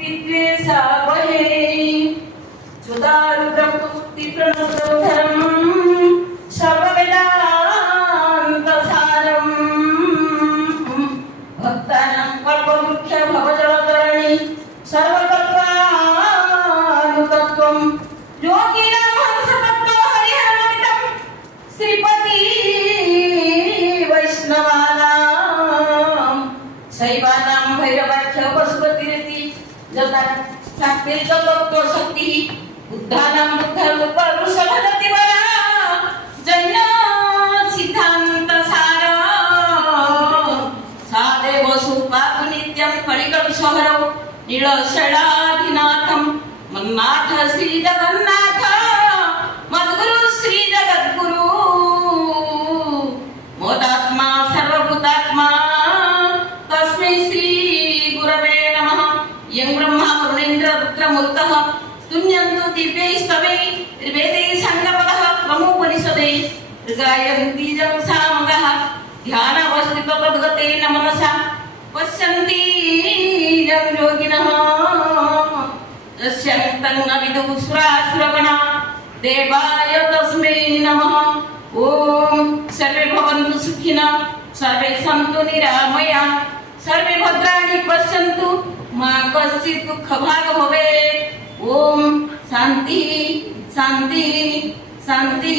विद्वेषावहे सुदारुद्रमुक्तिप्रणोदरम् सर्ववेदान्तसारम् भक्तानां कल्पवृक्ष भवजलतरणि सर्वतत्त्वानुतत्त्वं योगिनां हंसतत्त्वहरिहरमितं श्रीपति वैष्णवानां शैवानां भैरवाख्य पशुपतिरिति जता शक्ति बुद्धानां बुद्धरूपवृषभजति वरा जैन सिद्धान्त सार सादेव सुपातु नित्यं कलिकविषहरौ नीलशैलाधिनाथं मन्नाथ श्री जगन्नाथ मद्गुरु श्री जगद्गुरु मोदात्मा सर्वभूतात्मा तस्मै श्री गुरवे नमः। यं ब्रह्मा वरुणेन्द्र रुद्रमरुतः स्तुन्यन्तु दिव्यैस्तवै ऋग्वेदे साङ्गपदः ब्रह्मोपनिषदे ऋगायन्ति यं सामगः ध्यानावस्थिततद्गतेन मनसा पश्यन्ति यं योगिनः यस्यन्तं न विदुःसुरासुरगणा देवाय तस्मै नमः। ॐ सर्वे भवन्तु सुखिनः सर्वे सन्तु निरामयाः सर्वे भद्राणि पश्यन्तु मा कश्चित् दुःखभाग् भवेत्। ओम शांति शांति शांति।